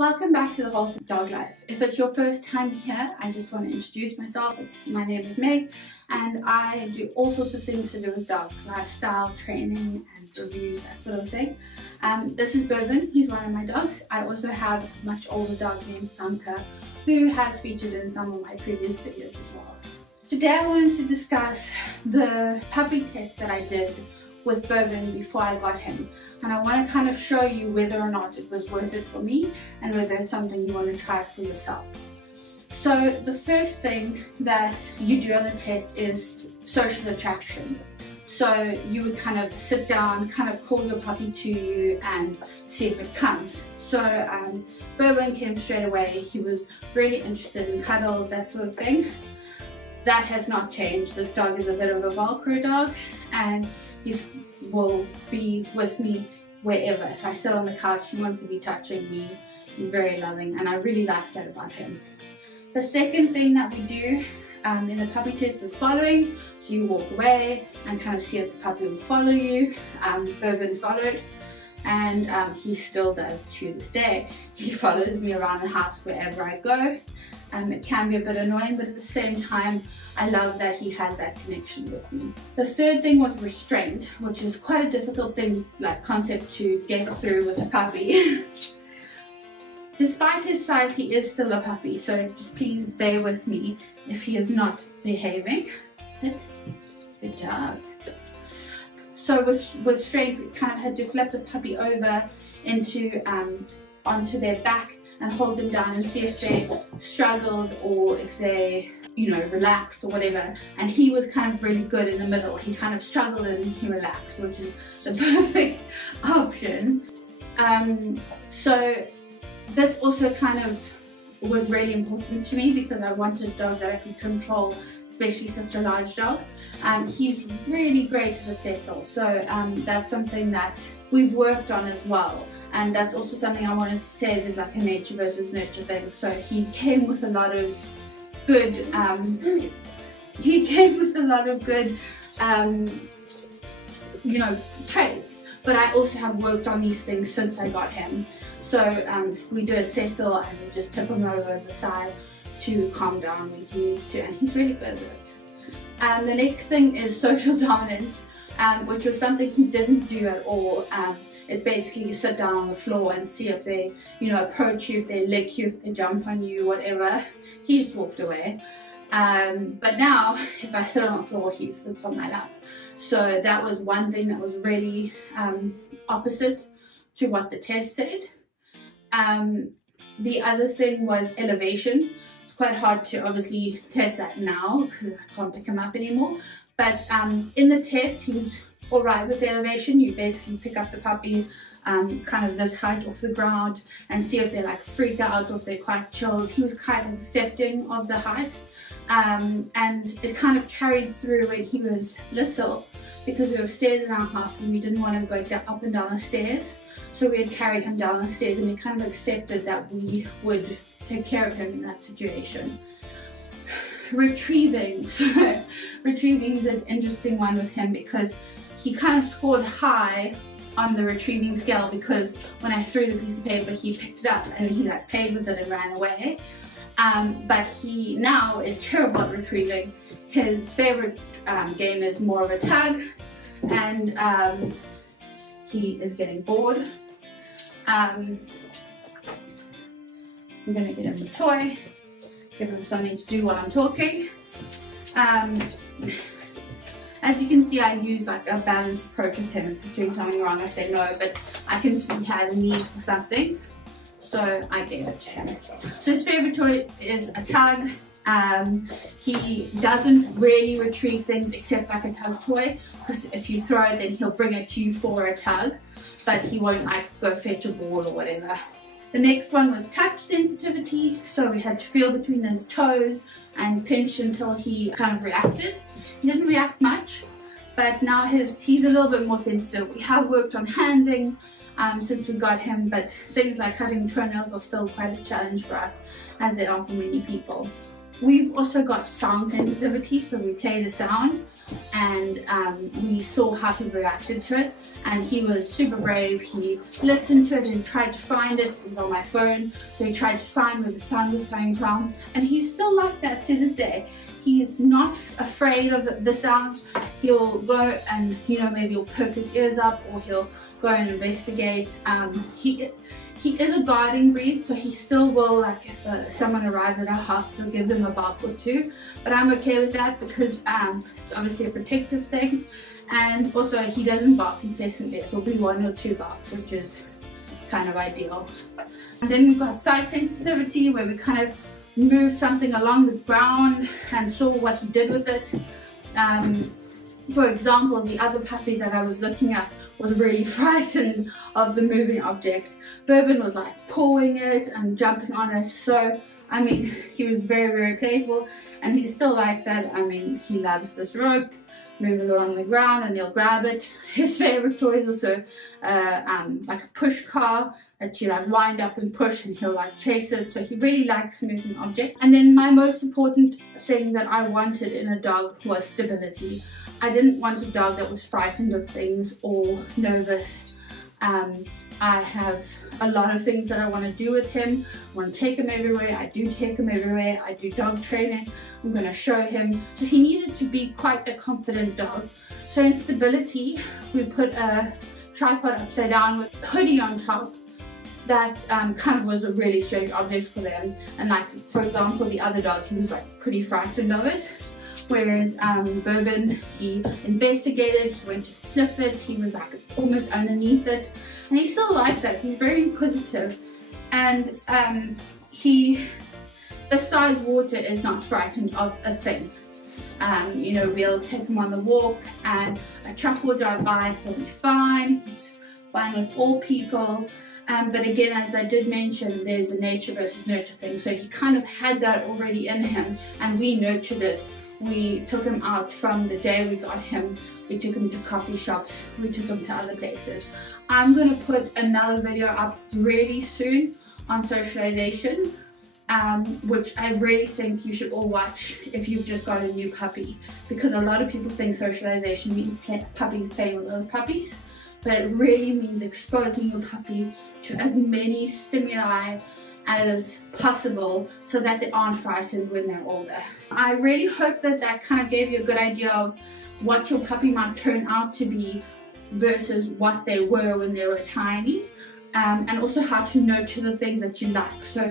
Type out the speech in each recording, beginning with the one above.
Welcome back to the Wholesome Dog Life. If it's your first time here, I just want to introduce myself. My name is Meg and I do all sorts of things to do with dogs, lifestyle, training and reviews, that sort of thing. This is Bourbon, he's one of my dogs. I also have a much older dog named Sanka who has featured in some of my previous videos as well. Today I wanted to discuss the puppy test that I did with Bourbon before I got him, and I want to kind of show you whether or not it was worth it for me and whether it's something you want to try for yourself. So the first thing that you do on the test is social attraction. So you would kind of sit down, kind of call your puppy to you and see if it comes. So Bourbon came straight away. He was really interested in cuddles, that sort of thing. That has not changed. This dog is a bit of a Velcro dog and he will be with me wherever. If I sit on the couch, he wants to be touching me. He's very loving and I really like that about him. The second thing that we do in the puppy test is following. So you walk away and kind of see if the puppy will follow you. Bourbon followed and he still does to this day. He follows me around the house wherever I go. It can be a bit annoying, but at the same time, I love that he has that connection with me. The third thing was restraint, which is quite a difficult thing, like concept to get through with a puppy. Despite his size, he is still a puppy, so just please bear with me if he is not behaving. Sit. Good job. So with restraint, we kind of had to flip the puppy over into onto their back and hold them down and see if they struggled or if they, relaxed or whatever. And he was kind of really good in the middle. He kind of struggled and he relaxed, which is the perfect option. So this also kind of was really important to me because I wanted a dog that I could control, especially such a large dog. He's really great at the settle, so that's something that we've worked on as well. And that's also something I wanted to say, there's like a nature versus nurture thing. So he came with a lot of good, traits. But I also have worked on these things since I got him. So we do a settle and we just tip him over the side to calm down when he needs to, and he's really good at it. The next thing is social dominance, which was something he didn't do at all. It's basically you sit down on the floor and see if they, approach you, if they lick you, if they jump on you, whatever. He just walked away. But now, if I sit on the floor, he sits on my lap. So that was one thing that was really opposite to what the test said. The other thing was elevation. It's quite hard to obviously test that now because I can't pick him up anymore. But in the test, he was alright with elevation. You basically pick up the puppy kind of this height off the ground and see if they like freak out or if they're quite chilled. He was kind of accepting of the height, and it kind of carried through when he was little because we have stairs in our house and we didn't want to go up and down the stairs. So we had carried him down the stairs and we kind of accepted that we would take care of him in that situation. Retrieving. So retrieving is an interesting one with him because he kind of scored high on the retrieving scale because when I threw the piece of paper he picked it up and he like played with it and ran away. But he now is terrible at retrieving. His favorite game is more of a tug, and he is getting bored. I'm gonna get him a toy, give him something to do while I'm talking. As you can see, I use like a balanced approach with him. If he's doing something wrong, I say no, but I can see he has a need for something, so I gave it to him. So his favorite toy is a tug. He doesn't really retrieve things except like a tug toy, because if you throw it then he'll bring it to you for a tug, but he won't like go fetch a ball or whatever. The next one was touch sensitivity, so we had to feel between his toes and pinch until he kind of reacted. He didn't react much, but now he's a little bit more sensitive. We have worked on handling since we got him, but things like cutting toenails are still quite a challenge for us, as they are for many people. we've also got sound sensitivity, so we played a sound and we saw how he reacted to it, and he was super brave. He listened to it and tried to find it. It was on my phone, so he tried to find where the sound was coming from, and he's still like that to this day. He's not afraid of the sound. He'll go and, you know, maybe he'll perk his ears up, or he'll go and investigate. He is a guarding breed, so he still will, like if someone arrives at our house, he'll give them a bark or two. But I'm okay with that because it's obviously a protective thing. And also he doesn't bark incessantly. It will be 1 or 2 barks, which is kind of ideal. And then we've got sight sensitivity, where we kind of moved something along the ground and saw what he did with it. For example, the other puppy that I was looking at was really frightened of the moving object. Bourbon was like pawing it and jumping on it. So, I mean, he was very, very playful, and he's still like that. I mean, he loves this rope, moving along the ground, and he'll grab it. His favorite toy is also like a push car that you like wind up and push, and he'll like chase it. So he really likes moving objects. And then my most important thing that I wanted in a dog was stability. I didn't want a dog that was frightened of things or nervous. I have a lot of things that I want to do with him. I want to take him everywhere. I do take him everywhere. I do dog training. I'm going to show him. So he needed to be quite a confident dog. So in stability, we put a tripod upside down with a hoodie on top. That kind of was a really strange object for them. And like, for example, the other dog, he was like pretty frightened of it. Whereas Bourbon, he investigated, he went to sniff it, he was like almost underneath it, and he still likes that. He's very inquisitive, and he, besides water, is not frightened of a thing. You know, we'll take him on the walk, and a truck will drive by, he'll be fine. He's fine with all people. But again, as I did mention, there's a nature versus nurture thing. So he kind of had that already in him, and we nurtured it. We took him out from the day we got him. We took him to coffee shops. We took him to other places. I'm going to put another video up really soon on socialization, which I really think you should all watch if you've just got a new puppy. Because a lot of people think socialization means puppies playing with other puppies. But it really means exposing your puppy to as many stimuli as possible so that they aren't frightened when they're older. I really hope that that kind of gave you a good idea of what your puppy might turn out to be versus what they were when they were tiny, and also how to nurture the things that you like. So,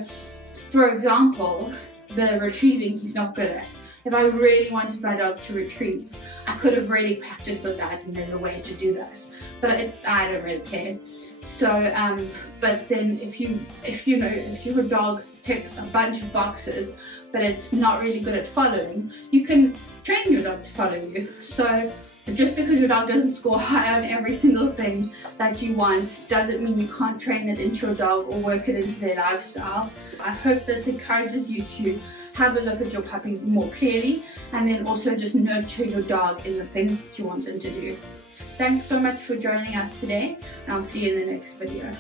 for example, the retrieving he's not good at. If I really wanted my dog to retrieve, I could have really practiced with that, and there's a way to do that. But I don't really care. So, but then if your dog ticks a bunch of boxes, but it's not really good at following, you can train your dog to follow you. So just because your dog doesn't score high on every single thing that you want, doesn't mean you can't train it into your dog or work it into their lifestyle. I hope this encourages you to have a look at your puppy more clearly, and then also just nurture your dog in the things that you want them to do. Thanks so much for joining us today, and I'll see you in the next video.